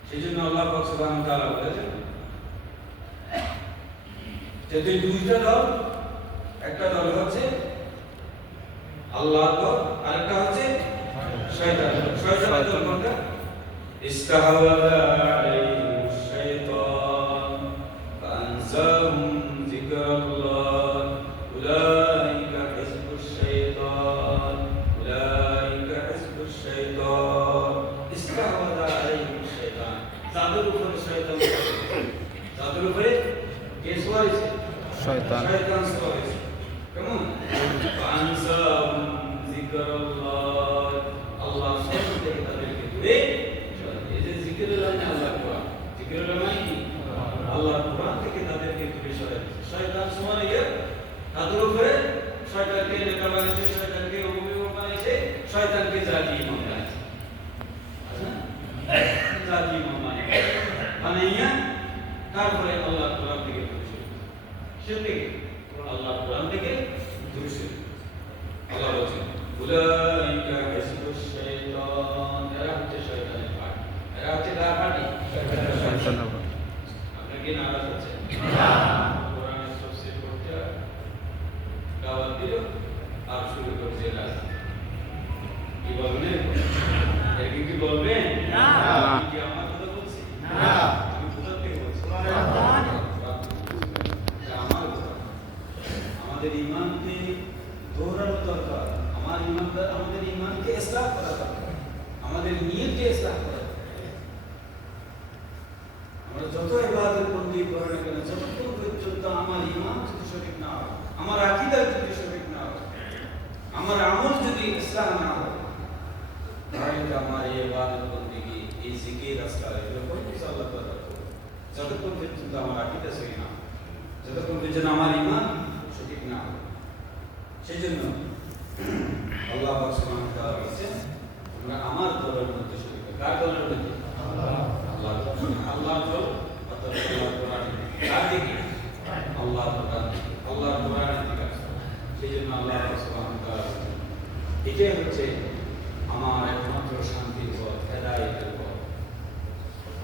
সেই জন্য আল্লাহ পাক সুবহানাহু ওয়া তাআলা বলেছেন যে দুইটা দল, একটা দল হচ্ছে আল্লাহর দল, আরেকটা হচ্ছে শয়তান। শয়তানের দল কোনটা? ইস্তাহওয়াযা আলাইহিমুশ শাইতান ফাআনসাহুম যিকরাল্লাহ উলাইকা হিজবুশ শাইতান উলাইকা হিজবুশ শাইতান। ইস্তাহওয়াযা আলাইহিমুশ শাইতান, যাদের উপরে শয়তান, যাদের উপরে কে সওয়ার হয়েছে? শয়তান। শয়তান সওয়ার হয়েছে। কেমন? ফাআনসাহুম যিকরাল্লাহ, আল্লাহর স্মরণ থেকে তাদেরকে দূরে সরায়। এই যে যিকরুল্লাহ মানে আল্লাহর কোরআন, যিকরুল্লাহ মানে কি? আল্লাহর কোরআন থেকে তাদেরকে দূরে সরায়। শয়তান সওয়ার হয়ে তাদের উপরে শয়তানকে নেতা বানিয়েছে, শয়তানকে অভিভাবক বানিয়েছে, শয়তানকে জাতি ইমাম বানিয়েছে। জাতি ইমাম বানাইয়া তারপরে আল্লাহর কোরআন থেকে দূরে সরে সে থেকে আল্লাহর কোরআন থেকে দূরে সরে। আল্লাহ বলছেন উলাইকা হিজবুশ শাইতান, এরা হচ্ছে শয়তানের পার্টি। এরা হচ্ছে কার পার্টি? শয়তানের পার্টি। আপনার কি নারাজ হচ্ছে? না। কোরআনের তাফসীর করতে দাওয়াত দিল আর শুরু করছে রাজনীতি। কি বলবেন? এর কি বলবেন? না। আমি কি আমার কথা বলছি? না। আমি কোথা থেকে বলছি? আমাদের ঈমানকে দৌড়ানো দরকার, আমাদের ঈমানকে ইসলাহ করা দরকার, আমাদের নিয়তকে ইসলাহ করা দরকার। আমরা যত ইবাদত বন্দি করি না কেন, যতক্ষণ পর্যন্ত আমার ঈমান যদি সঠিক না হয়, আমার আকীদা যদি সঠিক না হয়, আমার আমল যদি ইসলাহ না হয়, তাহলে আমার এই ইবাদত বন্দেগী, এই জিকির আজকার এগুলো কোনো কিছু আল্লাহ তাআলা করবে। যতক্ষণ পর্যন্ত আমার আকীদা সঠিক না হয়, যতক্ষণ পর্যন্ত আমার ঈমান সঠিক না হয়। সেই জন্য আল্লাহ পাক সুবহানাহু ওয়া তাআলা বলেছেন তোমরা আমার দলের মধ্যে শরীক হও। কার দলের মধ্যে? আল্লাহর দল। আল্লাহর দল অর্থাৎ আল্লাহর কোরআন। কার দিকে? আল্লাহর কোরআন, আল্লাহর কোরআনের দিকে। সেই জন্য আল্লাহ পাক সুবহানাহু ওয়া তাআলা বলেছেন এটাই হচ্ছে আমার একমাত্র শান্তির পথ, হেদায়েতের পথ।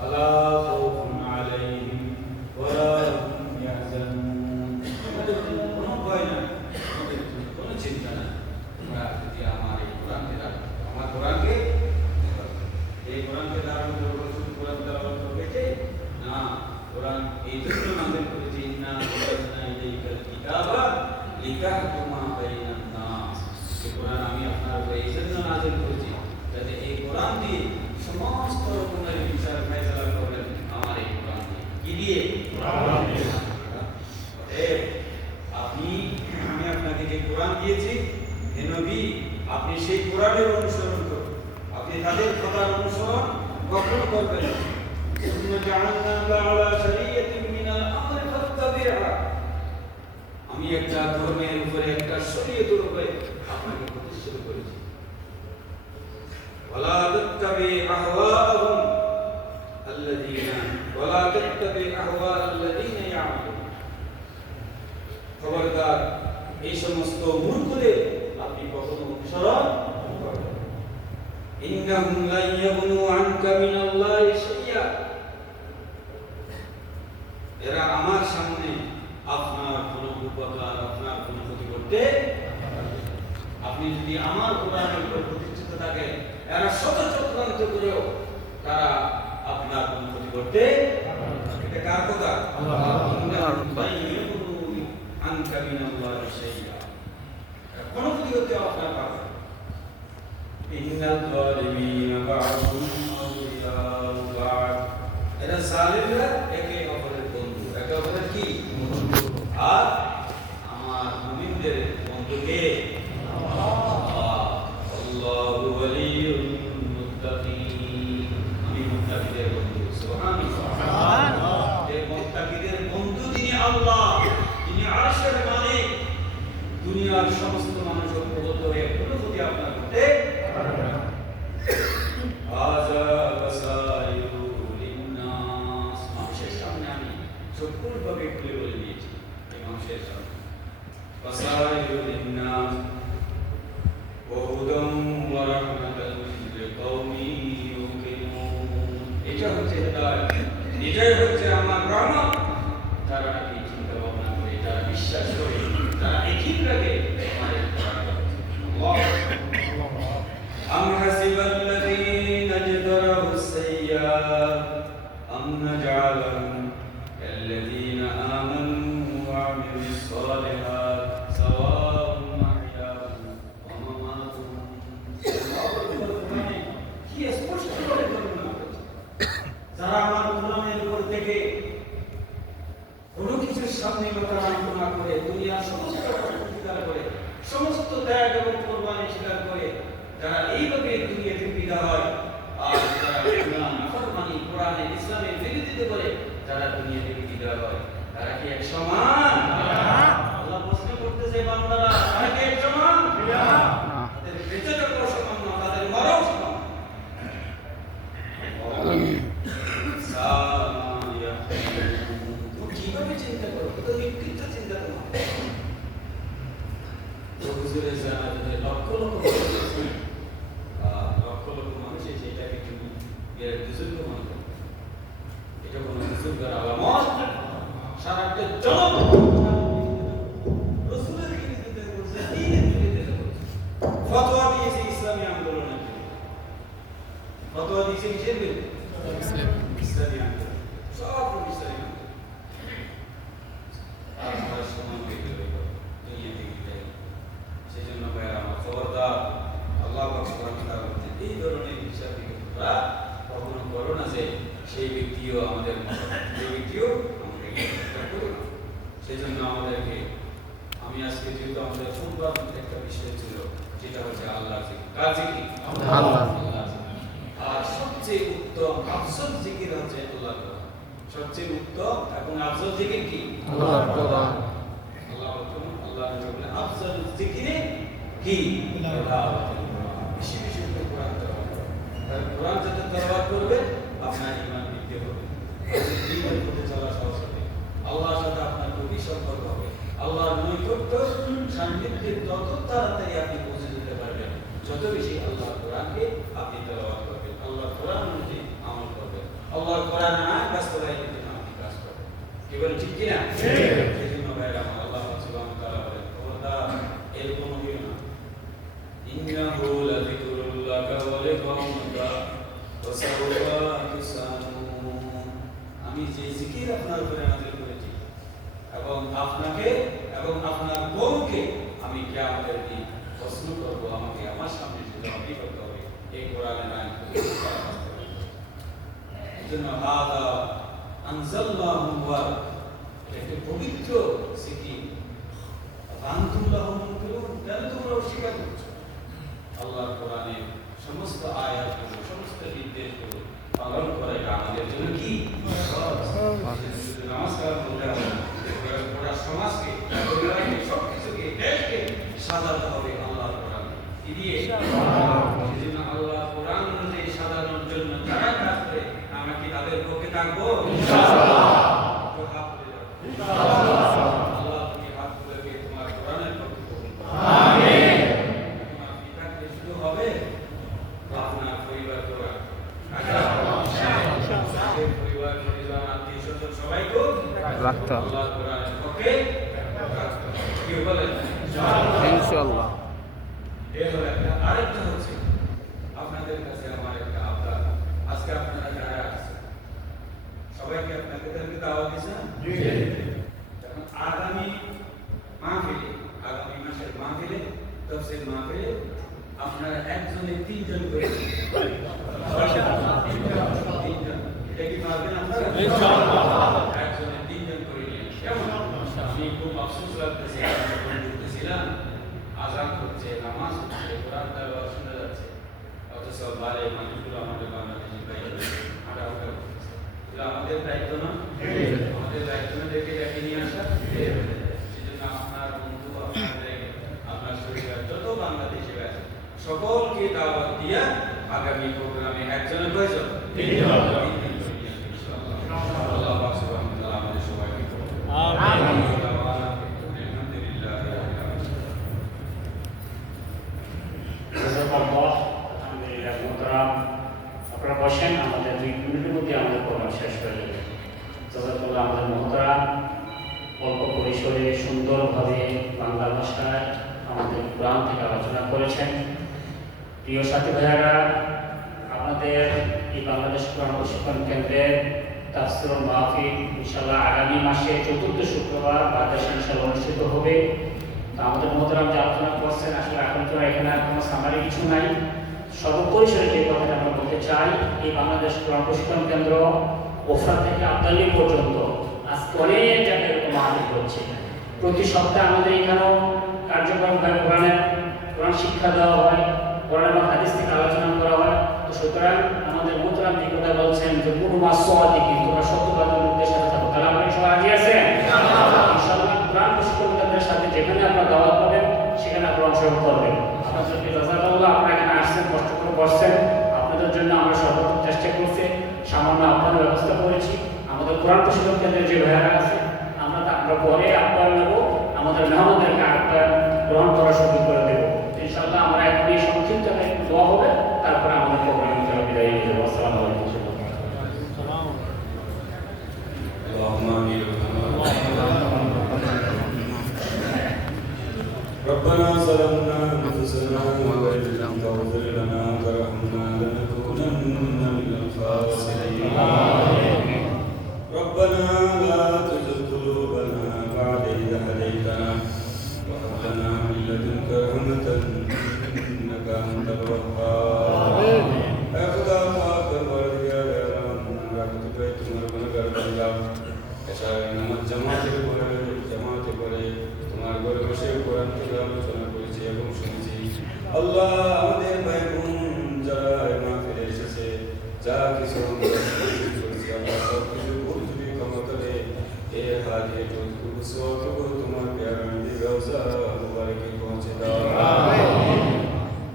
আলা খাউফুন আলাইহিম ওয়া লা হুম ইয়াহজানুন, আমাদের কোনো ভয় নাই, আমাদের কোনো চিন্তা নাই। তোমরা যদি আমার এই কোরআনকে রাখো, আমার কোরআনকে এই কোরআনকে ধারণ করবো, শুধু কোরআন তেলাওয়াত করবে না। কোরআন এই জন্য নাযিল করেছি ইন্না আনজালনা ইলাইকাল কিতাবা লিতাহকুমা বাইনান নাস। এই কোরআন আমি আপনার উপরে এই জন্য নাযিল করেছি যাতে এই কোরআন দিয়ে সমস্ত রকমের বিচার ফয়সালা করবেন আমার এই কোরআন দিয়ে। কি দিয়ে? কোরআন দিয়ে। আমি আপনাকে যে কোরআন দিয়েছি, হে নবী, আপনি সেই কোরআনের অনুসরণ করুন। আপনি তাদের কথার অনুসরণ কখনো করবেন না। আমি একটা ধর্মের উপরে, একটা শরীয়তের উপরে আপনাকে প্রতিষ্ঠিত করেছি। ওয়ালা তাত্তাবি আহওয়াহুম আল্লাযীনা ইয়া'মালুন। খবরদার, এই সমস্ত মূর্খদের আপনি কখনো অনুসরণ করবেন না। ইন্নাহুম লা ইয়াগনু আনকা মিনাল্লাহি শাইয়্যা, এরা আমার সামনে আপনার কোনো উপকার, আপনার কোনো ক্ষতি করতে পারবে না। আপনি যদি আমার কোরআনের উপর প্রতিষ্ঠিত থাকেন, এরা শত চক্রান্ত করেও তারা আপনার কোনো ক্ষতি করতে পারবে না। এটা কার কথা? আল্লাহর কথা। আনকা মিনাল্লাহি শাইয়্যা, কোনো ক্ষতি করতে আপনার পারবে না। ইন্নাল যালিমিনা বা'দুহুম আউলিয়াউ বা'দ, এরা জালিমরা একে অপরের বন্ধু, একে অপরের কি বন্ধু। আর আমার মুমিনদের বন্ধু কে? আল্লাহ। আল্লাহু ওয়ালিয়ুল দুনিয়ার সমস্ত মানুষ ঐক্যবদ্ধ হয়ে কোনো যদি আপনার মধ্যে মানুষের সামনে আমি সকলভাবে খুলে বলে দিয়েছি এই মানুষের সামনে এটা হচ্ছে এটাই হচ্ছে আমার রহমত। তারা নাকি চিন্তা ভাবনা করে, যারা বিশ্বাস করে, যারা একই রাখে أم حسب الذين اجترحوا السيئات أن نجعلهم كالذين آمنوا وعملوا الصالحات سواء محياهم ومماتهم কি স্পষ্ট করে বলুন যারা আমার কোরআনের উপর থেকে কোনো কিছুর সামনে লক্ষ্য না করে দুনিয়ার সমস্ত স্বীকার করে, সমস্ত ত্যাগ এবং কোরবানি স্বীকার করে, যারা এইভাবে দুনিয়াতে বিদায় হয় আর যারা নাফরমানি কোরআনের ইসলামের বিরোধিতা করে যারা দুনিয়াতে বিদায় হয়, তারা কি এক সমান? আল্লাহ প্রশ্ন করতেছে বান্দারা, তারা কি এক সমান? তাদের বেঁচে থাকাও সমান না, তাদের মরাও সমান। কিভাবে চিন্তা করো? তো বিকৃত চিন্তা তোমার হুজুরের জানাতে লক্ষ লক্ষ মানুষ এটাকে তুমি বুজুর্গ মনে করো। এটা কোনো বুজুর্গের আলামত সারাটা জনক রাসূলের বিরুদ্ধে করছে, দ্বীনের বিরুদ্ধে করছে, ফতোয়া দিয়েছে ইসলামী আন্দোলনের জন্য। ফতোয়া দিয়েছে কিসের বিরুদ্ধে? ইসলামী আন্দোলন, সব ইসলামী আন্দোলন। আর সময় পেয়ে গেল দুনিয়া থেকে বিদায়। সেই জন্য ভাইয়ের আমার খবরদার, আল্লাহ পাক সুবহানাহু ওয়া তাআলা বলেন এই ধরনের হিসাব তোমরা কখনো করো না যে সেই ব্যক্তিও আমাদের করো না। সেই জন্য আমাদেরকে, আমি আজকে যেহেতু আমাদের সোমবার একটা বিষয় ছিল যেটা হচ্ছে আল্লাহ জিকির। কার জিকির? আল্লাহ। আর সবচেয়ে উত্তম আফজল জিকির হচ্ছে আল্লাহ কোরআন। সবচেয়ে উত্তম এবং আফজল জিকির কি? আল্লাহ কোরআন। আল্লাহ বলেন আফজল জিকিরে কি? বেশি বেশি করে কোরআন তেলাওয়াত করো। তাহলে কোরআন যত তেলাওয়াত করবে আপনার ঈমান বৃদ্ধি হবে, দ্বীনের পথে চলা সহজ হবে, আল্লাহর সাথে আপনার গভীর সম্পর্ক হবে, আল্লাহর নৈকট্য সান্নিধ্যে তত তাড়াতাড়ি আপনি পৌঁছে যেতে পারবেন যত বেশি আল্লাহর কোরআনকে আপনি তেলাওয়াত করবেন, আল্লাহর কোরআন অনুযায়ী আমল করবেন, আল্লাহর কোরআন আইন বাস্তবায়নের জন্য আপনি কাজ করবেন। কি বলেন, ঠিক কিনা? সেই জন্য ভাইরা আল্লাহ সুবহানাহু ওয়া তাআলা বলেন খবরদার এরকম হইও না। ইন্নাহু লাযিকরুল লাকা ওয়া লিকাওমিকা ওয়া সাওফা তুসানুন। আমি যে জিকির আপনার উপরে নাযিল করেছি এবং আপনাকে এবং আপনার কওমকে আমি কিয়ামতের দিন প্রশ্ন করব, আমাকে আমার সামনে জবাবদিহি করতে হবে এই কোরআনের আইন। এজন্য হাদা আনজালনাহু মুবারাক, একটি পবিত্র জিকির। আনতুল্লাহু মুনকিরুন, কেন তোমরা অস্বীকার করছো? আল্লাহর কোরআনের সমস্ত আয়াতগুলো, সমস্ত নির্দেশগুলো পালন করা এটা আমাদের জন্য কি নমস্কার বলতে হবে। পুরা সমাজকে, পরিবারকে, সবকিছুকে, দেশকে সাজাতে হবে আল্লাহর কোরআন দিয়ে। সেজন্য আল্লাহর কোরআন অনুযায়ী সাজানোর জন্য যারা কাজ করে আমরা কি তাদের পক্ষে থাকবো? ইনশাআল্লাহ। হাত তুলে দাও ইনশাআল্লাহ। আল্লাহ তুমি হাত তুলে তোমার কোরআনের পক্ষে কবুল করো। আমিন। তোমার পিতাকে শুধু হবে আপনার পরিবারকে পরিবার পরিজন আত্মীয় স্বজন সবাইকে রাখতে হবে আল্লাহর কোরআনের পক্ষে রাখতে হবে। কি বলেন? ইনশাআল্লাহ। এই হলো একটা। আরেকটা হচ্ছে আপনাদের কাছে আমার একটা আবদার, আজকে আপনারা যারা আছেন সবাইকে আপনাদেরকে দাওয়াত দিয়েছেন। জি। এখন আগামী মাহফিলে, আগামী মাসের মাহফিলে, তাফসীর মাহফিলে আপনারা একজনে তিনজন করে এটা কি পারবেন আপনারা? ইনশাআল্লাহ। একজনে তিনজন করে নিয়ে কেমন? আমি খুব আফসোস লাগতেছে, আমি বলতেছিলাম আযান হচ্ছে, নামাজ হচ্ছে, কোরআন তেলাওয়াত শোনা যাচ্ছে, অথচ বাইরে মানুষগুলো আমাদের বাংলাদেশের বাইরে হাঁটাহাঁটা করতেছে। এটা আমাদের দায়িত্ব না? আমাদের দায়িত্ব না, ডেকে নিয়ে আসা। সেজন্য আপনার বন্ধু আপনাদের দিয়া আগামী প্রোগ্রামে একজনের কয়জন? আল্লাহ পাক সুবহানাহু ওয়া তাআলা আমাদের সবাইকে আমিন। আপনারা বসেন, আমাদের 2 মিনিটের মধ্যে আমাদের প্রোগ্রাম শেষ হয়ে যাবে। জাযাকাল্লাহ। আমাদের মহতারাম অল্প পরিসরে সুন্দরভাবে বাংলা ভাষায় আমাদের কোরআন থেকে আলোচনা করেছেন। প্রিয় সাথী ভাইয়ারা, আপনাদের এই বাংলাদেশ কোরআন প্রশিক্ষণ কেন্দ্রের তাফসীর মাহফিল ইনশাআল্লাহ আগামী মাসে 4th শুক্রবার বাংলাদেশে ইনশাআল্লাহ অনুষ্ঠিত হবে। তো আমাদের মহতারাম যে আলোচনা করছেন, আসলে এখন তো এখানে আর কোনো সামারি কিছু নাই। সর্বপরিসরে যে কথাটা আমরা বলতে চাই, এই বাংলাদেশ কোরআন প্রশিক্ষণ কেন্দ্র ওফরা থেকে আবদালি পর্যন্ত আজকে অনেক জায়গায় এরকম মাহফিল হচ্ছে। প্রতি সপ্তাহে আমাদের এখানেও কার্যক্রমভাবে কোরআন শিক্ষা দেওয়া হয়, কোরআন এবং হাদিস থেকে আলোচনা করা হয়। তো সুতরাং আমাদের মোহতারাম যে কথা বলছেন যে কোনো মাসওয়াদিকি, তোমরা সত্যবাদী লোকদের সাথে থাকো, তাহলে আপনারা সবাই রাজি আছেন? ইনশাআল্লাহ কোরআন প্রশিক্ষণ কেন্দ্রের সাথে যেখানে আপনারা দাওয়াত পাবেন সেখানে আপনারা অংশগ্রহণ করবেন। আপনাদেরকে জাযাকাল্লাহ, আপনারা এখানে আসছেন, কষ্ট করে বসছেন, আপনাদের জন্য আমরা সর্বোচ্চ চেষ্টা করছি, সামান্য আপনার ব্যবস্থা করেছি। আমাদের কোরআন প্রশিক্ষণ কেন্দ্রের যে ভাইয়ারা আছে, আমরা পরে আপ্যায়ন নেব, আমাদের মেহমানদেরকে আপ্যায়ন গ্রহণ করা শুরু করে দেবো ইনশাআল্লাহ। আমরা এখন এই সংক্ষিপ্ত একটু দোয়া হবে, তারপরে আমাদের প্রোগ্রাম বিদায় নিয়ে যাবো। আসসালামু আলাইকুম। ربنا ظلمنا أنفسنا وإن لم تغفر لنا وترحمنا لنكونن من الخاسرين. ربنا لا تزغ قلوبنا بعد إذ هديتنا وهب لنا من لدنك رحمة إنك أنت الوهاب. اے خدا پاک پروردگار عالم، رحمت پہ تمہارا گنہگار بندہ এশার নামাজ জামাতে করে তোমার ঘরে বসে কোরআন থেকে আলোচনা করেছি এবং শুনেছি। আল্লাহ, আমাদের ভাই বোন যারা মাহফিলে এসেছে, যা কিছু করেছি আল্লাহ, সব কিছু ভুল ত্রুটি ক্ষমা করে এ হাদিয়ে সওয়াবটুকু তোমার প্যারা নবী রওজা মুবারকে পৌঁছে দাও। আমিন।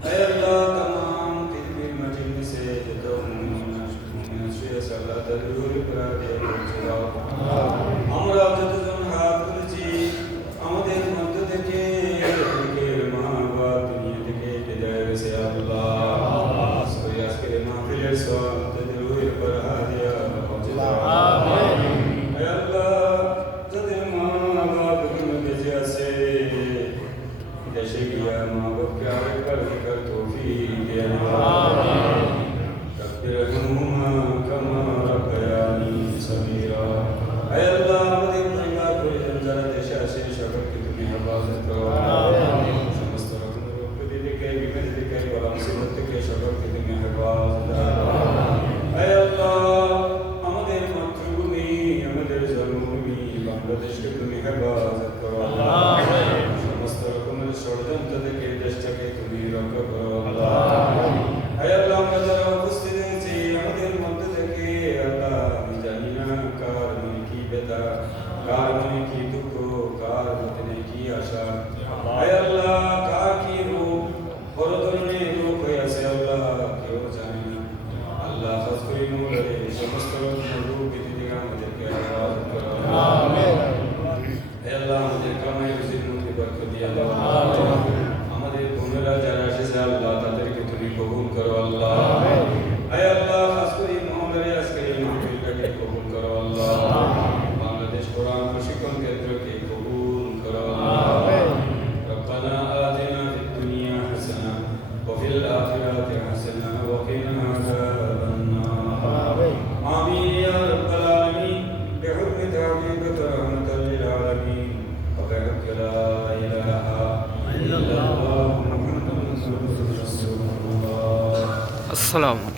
হে আল্লাহ, तमाम পৃথিবীর মাটির নিচে যত মুমিন শুয়ে আছে আল্লাহ, তাদের রুহের প্রাণে পৌঁছে দাও। আমরা যতজন হাত করেছি, আমাদের মধ্য থেকে অনেকের মা বাবা দুনিয়া থেকে বিদায় হয়েছে আল্লাহ, আজকের মাহফিলের সওয়াব তাদের রুহের উপর হাদিয়া পৌঁছে দাও। আমিন। হে আল্লাহ, যাদের মা বাবা দুনিয়া বেঁচে আছে, দেশে গিয়া মা বাবাকে আরেকবার দেখার তৌফিক দিয়ে দাও। আমিন। রব্বিরহামহুমা কামা রাব্বায়ানি সগীরা। হে আল্লাহ, আমাদের পরিবার পরিজন যারা দেশে আছে সকলকে তুমি হেফাজত করো। আমিন। সমস্ত রকমের রোগ ব্যাধি থেকে, বিমারি থেকে, বালা মুসিবত থেকে সকলকে তুমি হেফাজত করো। হে আল্লাহ, আমাদের মাতৃভূমি, আমাদের জন্মভূমি বাংলাদেশকে তুমি হেফাজত করো। আমিন। সমস্ত রকমের ষড়যন্ত্র থেকে দেশটাকে তুমি রক্ষা করো আল্লাহ। হে আল্লাহ, আমরা যারা উপস্থিত হয়েছি আমাদের মধ্যে থেকে আল্লাহ, আমি জানি না কার মনে কি ব্যথা, কার মনে কি দুঃখ, কার মনে কি আশা। হে আল্লাহ, কার কি রূপ, বড় ধরনের রূপ হয়ে আছে আল্লাহ, কেউ জানে না। আল্লাহ, খাস করে মৌলারে সমস্ত রকমের রূপ বিধি থেকে আমাদেরকে হেফাজত করো। আমিন। হে আল্লাহ, আমাদের কামাই রুজির মধ্যে বরকত দিয়ে দাও। আমিন। আমাদের বোনেরা যারা এসেছে আল্লাহ, তাদেরকে তুমি কবুল করো আল্লাহ। হে আল্লাহ, খাস করে মহলারে আজকে এই মাহফিলটাকে কবুল করো আল্লাহ। বাংলাদেশ কোরআন প্রশিক্ষণ কেন্দ্রকে কবুল করো আল্লাহ। রব্বানা আতিনা ফিদ দুনিয়া হাসানা ওয়া ফিল আখিরাতি হাসানা ওয়া কিনা আযাবান নার। আমিন ইয়া রাব্বাল আলামিন বিহুরমতি হাবিবিকা রাহমাতাল লিল আলামিন ওয়া বিহাqqi লা ইলাহা ইল্লাল্লাহ মুহাম্মাদুর রাসূলুল্লাহ। আসসালামু